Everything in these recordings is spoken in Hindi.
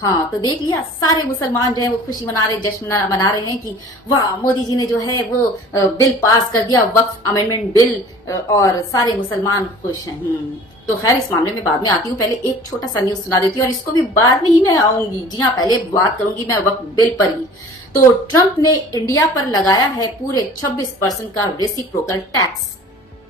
हाँ, तो देख लिया, सारे मुसलमान जो है वो खुशी मना रहे, जश्न मना रहे हैं कि वाह, मोदी जी ने जो है वो बिल पास कर दिया, वक्फ अमेंडमेंट बिल, और सारे मुसलमान खुश हैं। तो खैर, इस मामले में बाद में आती हूँ, पहले एक छोटा सा न्यूज सुना देती हूँ, और इसको भी बाद में ही मैं आऊंगी। जी हाँ, पहले बात करूंगी मैं वक्फ बिल पर ही। तो ट्रंप ने इंडिया पर लगाया है पूरे 26% का रेसिप्रोकल टैक्स।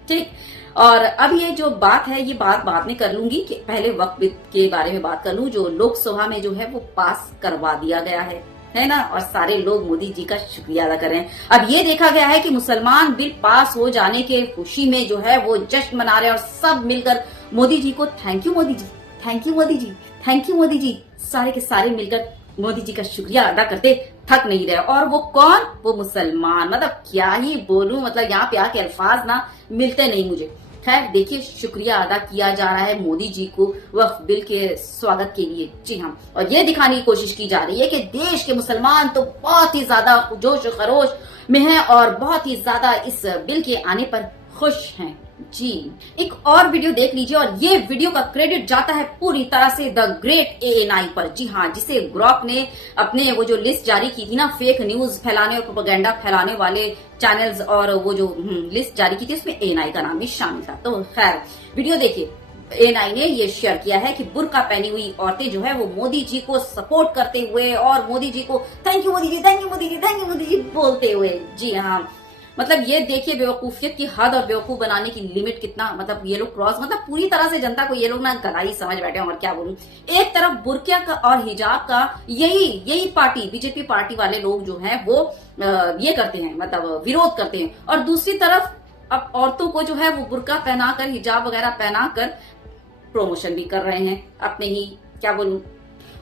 ठीक, और अब ये जो बात है, ये बात बाद में कर लूंगी, कि पहले वक्फ बिल के बारे में बात कर लूं, जो लोकसभा में जो है वो पास करवा दिया गया है ना, और सारे लोग मोदी जी का शुक्रिया अदा कर रहे हैं। अब ये देखा गया है कि मुसलमान बिल पास हो जाने के खुशी में जो है वो जश्न मना रहे हैं, और सब मिलकर मोदी जी को thank you Modi ji, thank you Modi ji, thank you Modi ji, सारे के सारे मिलकर मोदी जी का शुक्रिया अदा करते थक नहीं रहे। और वो कौन? वो मुसलमान। मतलब क्या ही बोलूं, मतलब यहाँ पे आके अल्फाज ना मिलते नहीं मुझे। खैर, देखिए, शुक्रिया अदा किया जा रहा है मोदी जी को वक्फ बिल के स्वागत के लिए। जी हाँ, और ये दिखाने की कोशिश की जा रही है कि देश के मुसलमान तो बहुत ही ज्यादा जोश खरोश में हैं, और बहुत ही ज्यादा इस बिल के आने पर खुश हैं। जी, एक और वीडियो देख लीजिए, और ये वीडियो का क्रेडिट जाता है पूरी तरह से द ग्रेट ANI पर। जी हाँ, जिसे ग्रॉक ने अपने वो जो लिस्ट जारी की थी ना, फेक न्यूज फैलाने और प्रोपेगेंडा फैलाने वाले चैनल्स, और वो जो लिस्ट जारी की थी उसमें ANI का नाम भी शामिल था। तो खैर, वीडियो देखिए, ANI ने ये शेयर किया है कि बुर्का पहनी हुई औरतें जो है वो मोदी जी को सपोर्ट करते हुए, और मोदी जी को thank you Modi ji, thank you Modi ji, thank you Modi ji बोलते हुए। जी हाँ, मतलब ये देखिए बेवकूफियत की हद और बेवकूफ बनाने की लिमिट कितना, मतलब ये लोग क्रॉस, मतलब पूरी तरह से जनता को ये लोग ना गधा ही समझ बैठे हैं। और क्या बोलूं, एक तरफ बुर्किया का और हिजाब का यही पार्टी, बीजेपी पार्टी वाले लोग जो हैं वो ये करते हैं, मतलब विरोध करते हैं, और दूसरी तरफ अब औरतों को जो है वो बुर्का पहनाकर, हिजाब वगैरह पहनाकर प्रमोशन भी कर रहे हैं अपने ही, क्या बोलूं।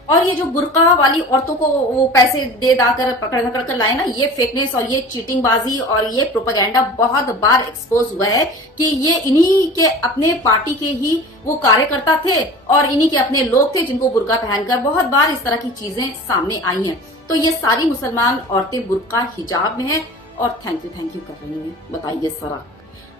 और ये जो बुर्का वाली औरतों को वो पैसे दे दाकर पकड़ धकड़ कर लाए ना, ये फेकनेस और ये चीटिंगबाजी और ये प्रोपेगेंडा बहुत बार एक्सपोज हुआ है कि ये इन्हीं के अपने पार्टी के ही वो कार्यकर्ता थे, और इन्हीं के अपने लोग थे जिनको बुर्का पहनकर बहुत बार इस तरह की चीजें सामने आई हैं। तो ये सारी मुसलमान औरतें बुर्का हिजाब में हैं और थैंक यू कर रही हैं। बताइए जरा,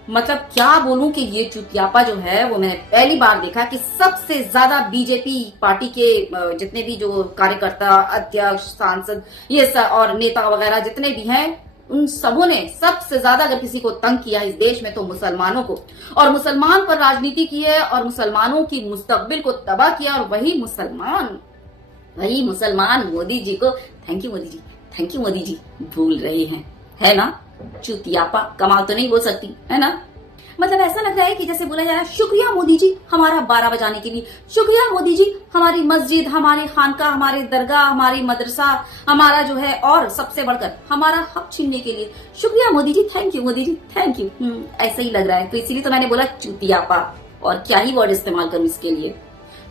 मतलब क्या बोलूं कि ये चुतियापा जो है वो मैंने पहली बार देखा कि सबसे ज्यादा बीजेपी पार्टी के जितने भी जो कार्यकर्ता, अध्यक्ष, सांसद, ये सब और नेता वगैरह जितने भी हैं, उन सबों ने सबसे ज्यादा अगर किसी को तंग किया इस देश में तो मुसलमानों को, और मुसलमान पर राजनीति की है, और मुसलमानों की मुस्तकबिल को तबाह किया, और वही मुसलमान मोदी जी को thank you Modi ji, thank you Modi ji भूल रहे हैं, है ना। चुतियापा, कमाल तो नहीं बोल सकती, है ना। मतलब ऐसा लग रहा है कि जैसे बोला जा रहा है, शुक्रिया मोदी जी हमारा 12 बजाने के लिए, शुक्रिया मोदी जी हमारी मस्जिद, हमारे खानका, हमारे दरगाह, हमारी मदरसा, हमारा जो है, और सबसे बढ़कर हमारा हक छीनने के लिए, शुक्रिया Modi ji, thank you Modi ji, thank you. ऐसा ही लग रहा है, तो इसीलिए तो मैंने बोला चुतियापा, और क्या ही वर्ड इस्तेमाल करूं इसके लिए।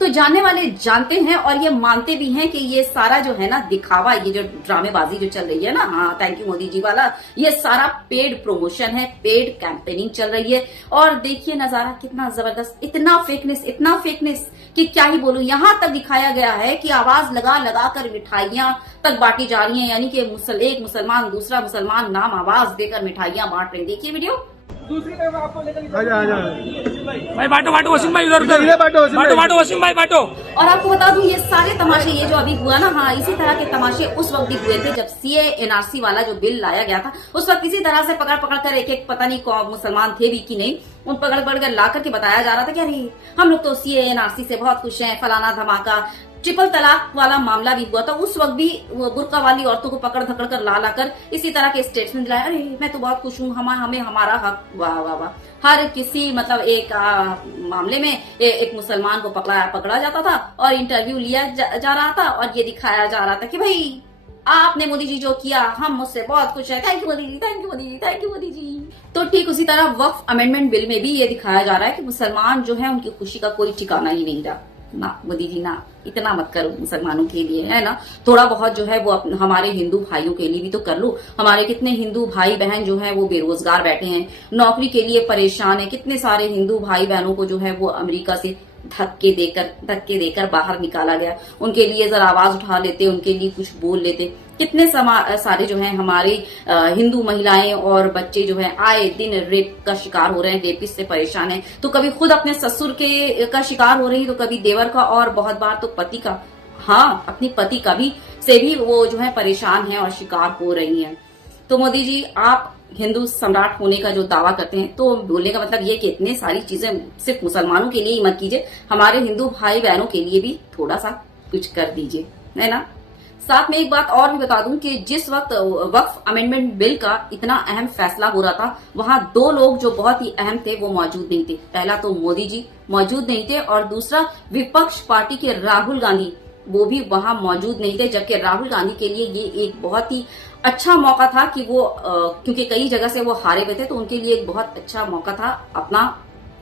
तो जानने वाले जानते हैं, और ये मानते भी हैं कि ये सारा जो है ना दिखावा, ये जो ड्रामेबाजी जो चल रही है ना, हाँ थैंक यू मोदी जी वाला, ये सारा पेड प्रमोशन है, पेड कैंपेनिंग चल रही है। और देखिए नजारा कितना जबरदस्त, इतना फेकनेस कि क्या ही बोलूं। यहाँ तक दिखाया गया है कि आवाज लगा लगा कर मिठाइयां तक बांटी जा रही हैं, यानी कि एक मुसलमान दूसरा मुसलमान नाम आवाज देकर मिठाइयां बांट रहे हैं। देखिए वीडियो। दूसरी तरफ आपको लेकर आजा भाई बांटो वसीम भाई, उधर बांटो वसीम भाई, बांटो। और आपको बता दूं, ये सारे तमाशे, ये जो अभी हुआ ना, हाँ इसी तरह के तमाशे उस वक्त भी हुए थे जब CA NRC वाला जो बिल लाया गया था। उस वक्त इसी तरह से पकड़ कर एक पता नहीं कौन मुसलमान थे भी कि नहीं, उन पकड़ कर ला करके बताया जा रहा था कि अरे हम लोग तो CA NRC से बहुत खुश हैं, फलाना धमाका। ट्रिपल तलाक वाला मामला भी हुआ था, उस वक्त भी वो बुर्का वाली औरतों को पकड़ धकड़ कर ला कर इसी तरह के स्टेटमेंट दिलाया, अरे मैं तो बहुत खुश हूँ, हमें हमारा हक, वाह वाह वाह। हर किसी मतलब एक मामले में एक मुसलमान को पकड़ा जाता था और इंटरव्यू लिया जा रहा था, और ये दिखाया जा रहा था कि भाई आपने मोदी जी जो किया, हम मुझसे बहुत खुश है, thank you Modi ji, thank you Modi ji, thank you Modi ji. तो ठीक उसी तरह वक्फ अमेंडमेंट बिल में भी ये दिखाया जा रहा है कि मुसलमान जो है उनकी खुशी का कोई ठिकाना ही नहीं रहा। ना मोदी जी ना, इतना मत करो मुसलमानों के लिए, है ना। थोड़ा बहुत जो है वो हमारे हिंदू भाइयों के लिए भी तो कर लो। हमारे कितने हिंदू भाई बहन जो है वो बेरोजगार बैठे हैं, नौकरी के लिए परेशान है। कितने सारे हिंदू भाई बहनों को जो है वो अमेरिका से धक्के देकर बाहर निकाला गया। उनके लिए जरा आवाज उठा लेते, उनके लिए कुछ बोल लेते। कितने सारे जो हैं हमारे हिंदू महिलाएं और बच्चे जो हैं आए दिन रेप का शिकार हो रहे हैं, रेपिस्ट से परेशान हैं। तो कभी खुद अपने ससुर का शिकार हो रही, तो कभी देवर का, और बहुत बार तो पति का। हाँ, अपनी पति का भी से भी वो जो है परेशान है और शिकार हो रही हैं। तो मोदी जी, आप हिंदू सम्राट होने का जो दावा करते हैं, तो बोलने का मतलब ये कि इतने सारी चीजें सिर्फ मुसलमानों के लिए ही मत कीजिए, हमारे हिंदू भाई बहनों के लिए भी थोड़ा सा कुछ कर दीजिए, है ना। साथ में एक बात और भी बता दूं कि जिस वक्त वक्फ अमेंडमेंट बिल का इतना अहम फैसला हो रहा था, वहां दो लोग जो बहुत ही अहम थे वो मौजूद नहीं थे। पहला तो मोदी जी मौजूद नहीं थे और दूसरा विपक्ष पार्टी के राहुल गांधी, वो भी वहां मौजूद नहीं थे। जबकि राहुल गांधी के लिए ये एक बहुत ही अच्छा मौका था कि वो क्योंकि कई जगह से वो हारे हुए थे, तो उनके लिए एक बहुत अच्छा मौका था अपना,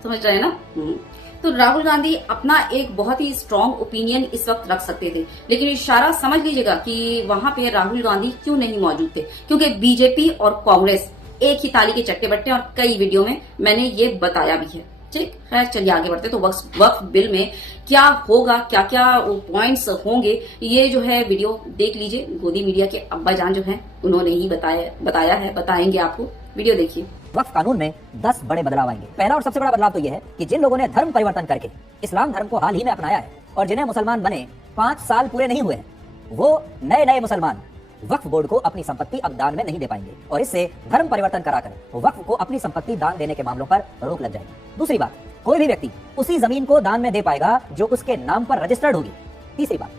समझ रहे हैं ना। तो राहुल गांधी अपना एक बहुत ही स्ट्रांग ओपिनियन इस वक्त रख सकते थे, लेकिन इशारा समझ लीजिएगा कि वहां पे राहुल गांधी क्यों नहीं मौजूद थे, क्योंकि बीजेपी और कांग्रेस एक ही ताली के चट्टे बट्टे, और कई वीडियो में मैंने ये बताया भी है। ठीक, खैर चलिए आगे बढ़ते। तो वक्फ बिल में क्या होगा, क्या क्या पॉइंट्स होंगे, ये जो है वीडियो देख लीजिए। गोदी मीडिया के अब्बा जान जो है उन्होंने ही बताएंगे आपको, वीडियो देखिए। वक्फ कानून में 10 बड़े बदलाव आएंगे। पहला और सबसे बड़ा बदलाव तो यह है कि जिन लोगों ने धर्म परिवर्तन करके इस्लाम धर्म को हाल ही में अपनाया है और जिन्हें मुसलमान बने 5 साल पूरे नहीं हुए हैं, वो नए मुसलमान वक्फ बोर्ड को अपनी संपत्ति अब दान में नहीं दे पाएंगे और इससे धर्म परिवर्तन कराकर वक्फ को अपनी संपत्ति दान देने के मामलों पर रोक लग जाएगी। दूसरी बात, कोई भी व्यक्ति उसी जमीन को दान में दे पाएगा जो उसके नाम पर रजिस्टर्ड होगी। तीसरी बात,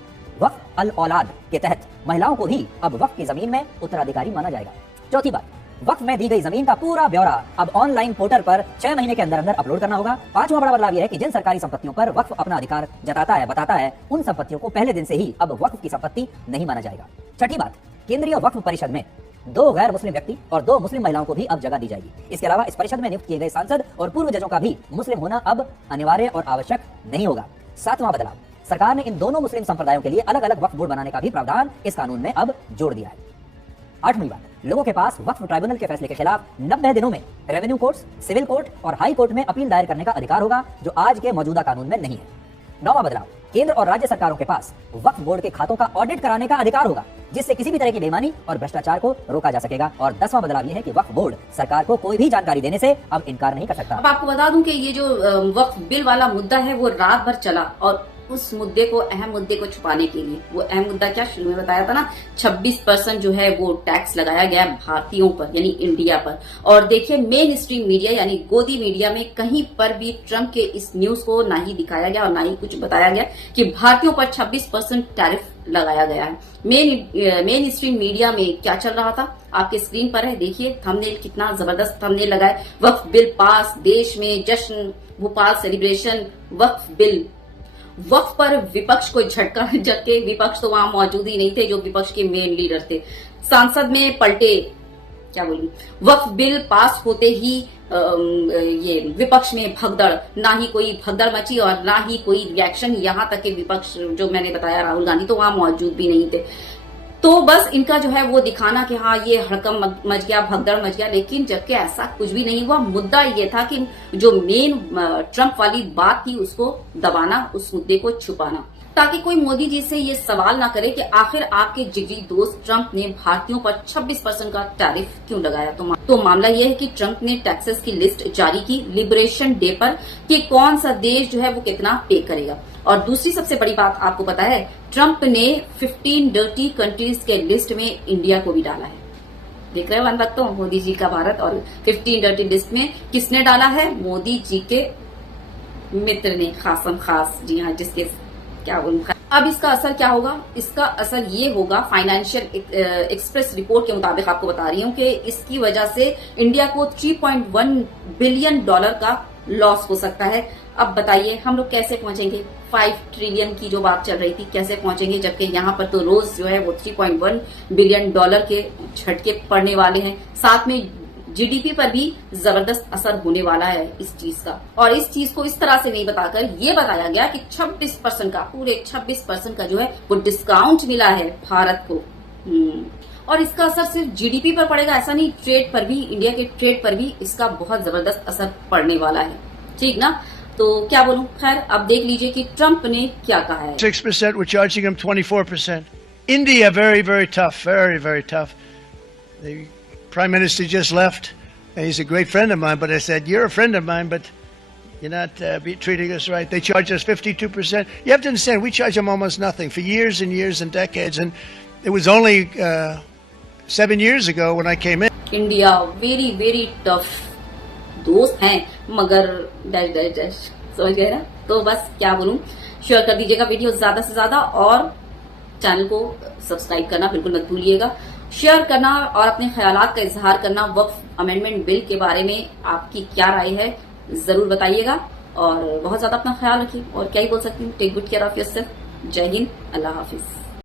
वक्फ अल औलाद के तहत महिलाओं को भी अब वक्फ की जमीन में उत्तराधिकारी माना जाएगा। चौथी बात, वक्फ में दी गई जमीन का पूरा ब्यौरा अब ऑनलाइन पोर्टल पर 6 महीने के अंदर अपलोड करना होगा। पांचवा बड़ा बदलाव यह है कि जिन सरकारी संपत्तियों पर वक्फ अपना अधिकार बताता है, उन संपत्तियों को पहले दिन से ही अब वक्फ की संपत्ति नहीं माना जाएगा। छठी बात, केंद्रीय वक्फ परिषद में 2 गैर मुस्लिम व्यक्ति और 2 मुस्लिम महिलाओं को भी अब जगह दी जाएगी। इसके अलावा इस परिषद में नियुक्त किए गए सांसद और पूर्व जजों का भी मुस्लिम होना अब अनिवार्य और आवश्यक नहीं होगा। 7वां बदलाव, सरकार ने इन दोनों मुस्लिम संप्रदायों के लिए अलग अलग वक्फ बोर्ड बनाने का भी प्रावधान इस कानून में अब जोड़ दिया है। 8वीं बात, लोगों के पास वक्फ ट्राइब्यूनल के फैसले के खिलाफ 90 दिनों में रेवेन्यू कोर्ट्स, सिविल कोर्ट और हाई कोर्ट में अपील दायर करने का अधिकार होगा, जो आज के मौजूदा कानून में नहीं है। 9वां बदलाव, केंद्र और राज्य सरकारों के पास वक्फ बोर्ड के खातों का ऑडिट कराने का अधिकार होगा, जिससे किसी भी तरह की बेईमानी और भ्रष्टाचार को रोका जा सकेगा। और 10वां बदलाव यह है कि वक्फ बोर्ड सरकार को कोई भी जानकारी देने से अब इनकार नहीं कर सकता। अब आपको बता दूं कि ये जो वक्फ बिल वाला मुद्दा है वो रात भर चला, और उस मुद्दे को, अहम मुद्दे को छुपाने के लिए, वो अहम मुद्दा क्या शुरू में बताया था ना, 26% जो है वो टैक्स लगाया गया भारतीयों पर, यानी इंडिया पर। और देखिए, मेन स्ट्रीम मीडिया यानी गोदी मीडिया में कहीं पर भी ट्रंप के इस न्यूज को ना ही दिखाया गया और ना ही कुछ बताया गया कि भारतीयों पर 26% टैरिफ लगाया गया है। मेन स्ट्रीम मीडिया में क्या चल रहा था आपके स्क्रीन पर है, देखिए थंबनेल, कितना जबरदस्त थंबनेल लगाए। वक्फ बिल पास, देश में जश्न, भोपाल सेलिब्रेशन, वक्फ बिल। वक्फ पर विपक्ष को झटका, जबकि विपक्ष तो वहां मौजूद ही नहीं थे, जो विपक्ष के मेन लीडर थे। संसद में पलटे, क्या बोलूं, वक्फ बिल पास होते ही ये विपक्ष में भगदड़, ना ही कोई भगदड़ मची और ना ही कोई रिएक्शन। यहां तक कि विपक्ष जो मैंने बताया राहुल गांधी तो वहां मौजूद भी नहीं थे। तो बस इनका जो है वो दिखाना कि हाँ ये हड़कम मच गया, भगदड़ मच गया, लेकिन जबकि ऐसा कुछ भी नहीं हुआ। मुद्दा ये था कि जो मेन ट्रंप वाली बात थी उसको दबाना, उस मुद्दे को छुपाना, ताकि कोई मोदी जी से ये सवाल ना करे कि आखिर आपके जिगरी दोस्त ट्रंप ने भारतीयों पर 26% का टैरिफ क्यों लगाया। तो मामला ये है कि ट्रंप ने टैक्सेस की लिस्ट जारी की लिबरेशन डे पर कि कौन सा देश जो है वो कितना पे करेगा। और दूसरी सबसे बड़ी बात आपको पता है, ट्रंप ने 15 डर्टी कंट्रीज के लिस्ट में इंडिया को भी डाला है। देख रहे हो अन भक्तों, मोदी जी का भारत, और 15 डर्टी लिस्ट में किसने डाला है? मोदी जी के मित्र ने, खासम खास, जी हाँ, जिसके क्या बोलूं। अब इसका असर क्या होगा? इसका असर ये होगा, फाइनेंशियल एक्सप्रेस रिपोर्ट के मुताबिक आपको बता रही हूँ कि इसकी वजह से इंडिया को $3.1 बिलियन का लॉस हो सकता है। अब बताइए हम लोग कैसे पहुंचेंगे? 5 ट्रिलियन की जो बात चल रही थी, कैसे पहुंचेंगे? जबकि यहाँ पर तो रोज जो है वो $3.1 बिलियन के झटके पड़ने वाले हैं। साथ में जीडीपी पर भी जबरदस्त असर होने वाला है इस चीज का। और इस चीज को इस तरह से नहीं बताकर ये बताया गया कि 26% का, पूरे 26% का जो है वो डिस्काउंट मिला है भारत को। और इसका असर सिर्फ जीडीपी पर पड़ेगा ऐसा नहीं, ट्रेड पर भी, इंडिया के ट्रेड पर भी इसका बहुत जबरदस्त असर पड़ने वाला है। ठीक ना? तो क्या बोलूं, खैर अब देख लीजिए कि ट्रंप ने क्या कहा है। 6%, we're charging them 24%. India, very, very tough, very, very tough. The Prime Minister just left. He's a great friend of mine, but I said, you're a friend of mine, but You're not treating us right. They charge us 52%. You have to understand, we charge them almost nothing for years and years and decades. And it was only 7 years ago when I came in. India very very tough दोस्त हैं मगर डैश डैश डैश समझ गए ना। तो बस क्या बोलूं, शेयर कर दीजिएगा वीडियो ज्यादा से ज्यादा और चैनल को सब्सक्राइब करना बिल्कुल मत भूलिएगा। शेयर करना और अपने ख्यालात का इजहार करना वक्फ अमेंडमेंट बिल के बारे में आपकी क्या राय है जरूर बताइएगा और बहुत ज्यादा अपना ख्याल रखिए और क्या ही बोल सकती हूँ। Take good care of yourself. जय हिंद, अल्लाह हाफिज।